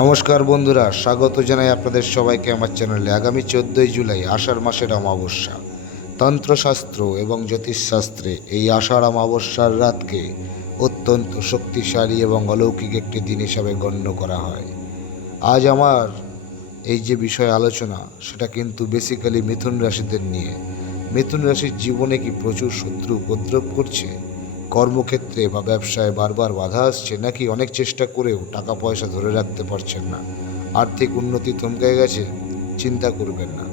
নমস্কার বন্ধুরা, স্বাগত জানাই আপনাদের সবাইকে আমার চ্যানেলে। আগামী 14ই জুলাই আষাঢ় মাসের অমাবস্যা। তন্ত্রশাস্ত্র এবং জ্যোতিষশাস্ত্রে এই আষাঢ় অমাবস্যার রাতকে অত্যন্ত শক্তিশালী এবং অলৌকিক একটি দিন হিসাবে গণ্য করা হয়। আজ আমার এই যে বিষয় আলোচনা, সেটা কিন্তু বেসিক্যালি মিথুন রাশিদের নিয়ে। মিথুন রাশির জীবনে কি প্রচুর শত্রু উপদ্রব করছে? কর্মক্ষেত্রে বা ব্যবসায় বারবার বাধা আসছে, নাকি অনেক চেষ্টা করেও টাকা পয়সা ধরে রাখতে পারছেন না? আর্থিক উন্নতি থমকে গেছে? চিন্তা করবেন না।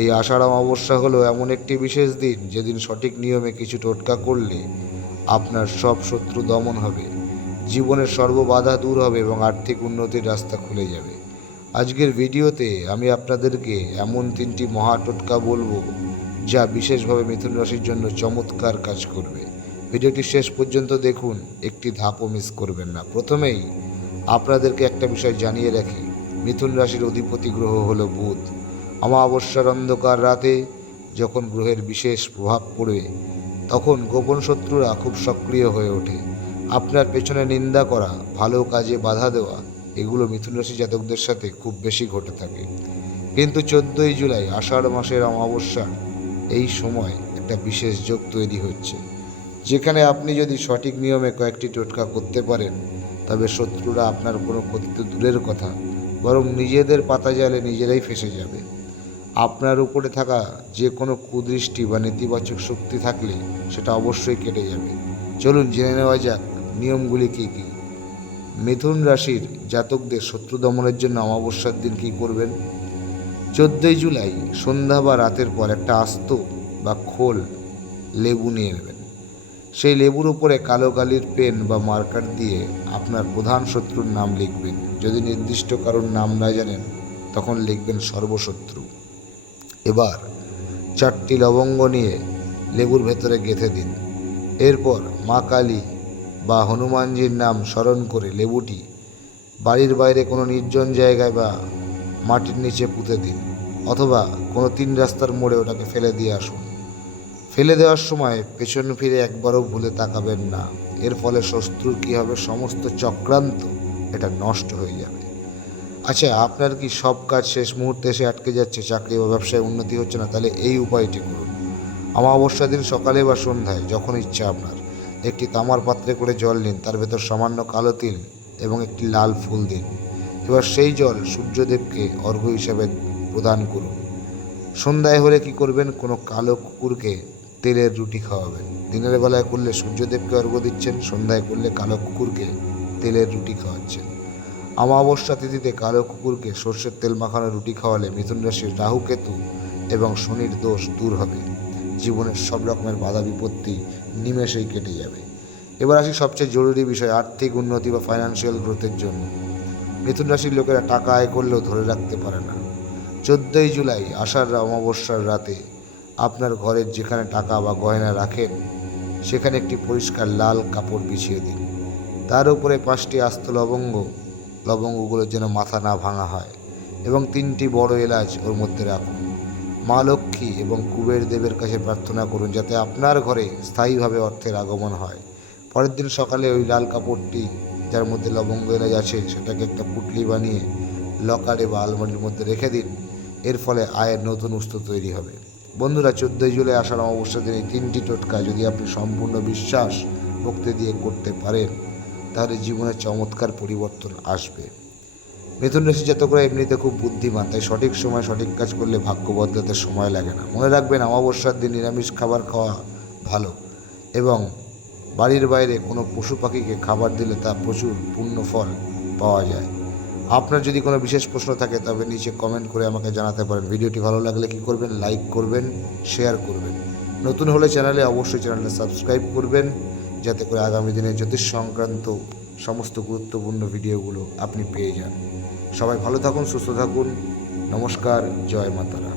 এই আষাঢ় অমাবস্যা হলো এমন একটি বিশেষ দিন, যেদিন সঠিক নিয়মে কিছু টোটকা করলে আপনার সব শত্রু দমন হবে, জীবনের সর্ববাধা দূর হবে এবং আর্থিক উন্নতির রাস্তা খুলে যাবে। আজকের ভিডিওতে আমি আপনাদেরকে এমন 3টি মহা টোটকা বলবো, যা বিশেষভাবে মিথুন রাশির জন্য চমৎকার কাজ করবে। ভিডিওটি শেষ পর্যন্ত দেখুন, একটি ধাপও মিস করবেন না। প্রথমেই আপনাদেরকে একটা বিষয় জানিয়ে রাখি, মিথুন রাশির অধিপতি গ্রহ হলো বুধ। অমাবস্যার অন্ধকার রাতে যখন গ্রহের বিশেষ প্রভাব পড়ে, তখন গোপন শত্রুরা খুব সক্রিয় হয়ে ওঠে। আপনার পেছনে নিন্দা করা, ভালো কাজে বাধা দেওয়া, এগুলো মিথুন রাশি জাতকদের সাথে খুব বেশি ঘটে থাকে। কিন্তু 14ই জুলাই আষাঢ় মাসের অমাবস্যা, এই সময় একটা বিশেষ যোগ তৈরি হচ্ছে, যেখানে আপনি যদি সঠিক নিয়মে কয়েকটি টোটকা করতে পারেন, তবে শত্রুরা আপনার কোনো ক্ষতি তো দূরের কথা, বরং নিজেদের পাতা জালে নিজেরাই ফেঁসে যাবে। আপনার উপরে থাকা যে কোনো কুদৃষ্টি বা নেতিবাচক শক্তি থাকলে সেটা অবশ্যই কেটে যাবে। চলুন জেনে নেওয়া যাক নিয়মগুলি কী কী। মিথুন রাশির জাতকদের শত্রু দমনের জন্য অমাবস্যার দিন কী করবেন? 14ই জুলাই সন্ধ্যা বা রাতের পর একটা আস্ত বা খোল লেবু নিয়ে নেবেন। সেই লেবুর উপরে কালো কালির পেন বা মার্কার দিয়ে আপনার প্রধান শত্রুর নাম লিখবেন। যদি নির্দিষ্ট কারোর নাম না জানেন, তখন লিখবেন সর্বশত্রু। এবার 4টি লবঙ্গ নিয়ে লেবুর ভেতরে গেঁথে দিন। এরপর মা কালী বা হনুমানজির নাম স্মরণ করে লেবুটি বাড়ির বাইরে কোনো নির্জন জায়গায় বা মাটির নিচে পুঁতে দিন, অথবা কোনো 3 রাস্তার মোড়ে ওটাকে ফেলে দিয়ে আসুন। ফেলে দেওয়ার সময় পেছন ফিরে একবারও ভুলে তাকাবেন না। এর ফলে শত্রুর কী হবে, সমস্ত চক্রান্ত এটা নষ্ট হয়ে যাবে। আচ্ছা, আপনার কি সব কাজ শেষ মুহূর্তে এসে আটকে যাচ্ছে, চাকরি বা ব্যবসায় উন্নতি হচ্ছে না? তাহলে এই উপায়টি করুন। অমাবস্যা দিন সকালে বা সন্ধ্যায় যখন ইচ্ছা আপনার একটি তামার পাত্রে করে জল নিন, তার ভেতর সামান্য কালো তিল এবং একটি লাল ফুল দিন। এবার সেই জল সূর্যদেবকে অর্ঘ্য হিসাবে প্রদান করুন। সন্ধ্যায় হলে কি করবেন, কোনো কালো কুকুরকে তেলের রুটি খাওয়াবেন। দিনের বেলায় করলে সূর্যদেবকে অর্ঘ্য দিচ্ছেন, সন্ধ্যায় করলে কালো কুকুরকে তেলের রুটি খাওয়াচ্ছেন। অমাবস্যা তিথিতে কালো কুকুরকে সর্ষের তেল মাখানো রুটি খাওয়ালে মিথুন রাশির রাহু, কেতু এবং শনির দোষ দূর হবে। জীবনের সব রকমের বাধা বিপত্তি নিমেষেই কেটে যাবে। এবার আসি সবচেয়ে জরুরি বিষয়, আর্থিক উন্নতি বা ফাইন্যান্সিয়াল গ্রোথের জন্য। মিথুন রাশির লোকেরা টাকা আয় করলেও ধরে রাখতে পারে না। 14ই জুলাই আষাঢ় অমাবস্যার রাতে আপনার ঘরের যেখানে টাকা বা গয়না রাখেন, সেখানে একটি পরিষ্কার লাল কাপড় বিছিয়ে দিন। তার উপরে 5টি আস্ত লবঙ্গগুলোর যেন মাথা না ভাঙা হয়, এবং 3টি বড় এলাচ ওর মধ্যে রাখুন। মা লক্ষ্মী এবং কুবের দেবের কাছে প্রার্থনা করুন যাতে আপনার ঘরে স্থায়ীভাবে অর্থের আগমন হয়। পরের দিন সকালে ওই লাল কাপড়টি, যার মধ্যে লবঙ্গ এলাচ আছে, সেটাকে একটা পুটলি বানিয়ে লকারে বা আলমারির মধ্যে রেখে দিন। এর ফলে আয়ের নতুন উৎস তৈরি হবে। বন্ধুরা, 14ই জুলাই আষাঢ় অমাবস্যার দিন এই 3টি টোটকা যদি আপনি সম্পূর্ণ বিশ্বাস ভক্তি দিয়ে করতে পারেন, তাহলে জীবনে চমৎকার পরিবর্তন আসবে। মিথুন রাশি জাতকরা এমনিতে খুব বুদ্ধিমান, তাই সঠিক সময় সঠিক কাজ করলে ভাগ্য বদলাতে সময় লাগে না। মনে রাখবেন, অমাবস্যার দিন নিরামিষ খাবার খাওয়া ভালো, এবং বাড়ির বাইরে কোনো পশু পাখিকে খাবার দিলে তা প্রচুর পুণ্য ফল পাওয়া যায়। আপনার যদি কোনো বিশেষ প্রশ্ন থাকে, তবে নিচে কমেন্ট করে আমাকে জানাতে পারেন। ভিডিওটি ভালো লাগলে কী করবেন, লাইক করবেন, শেয়ার করবেন। নতুন হলে চ্যানেলে অবশ্যই চ্যানেলটা সাবস্ক্রাইব করবেন, যাতে করে আগামী দিনে জ্যোতিষ সংক্রান্ত সমস্ত গুরুত্বপূর্ণ ভিডিওগুলো আপনি পেয়ে যান। সবাই ভালো থাকুন, সুস্থ থাকুন। নমস্কার, জয় মাতারা।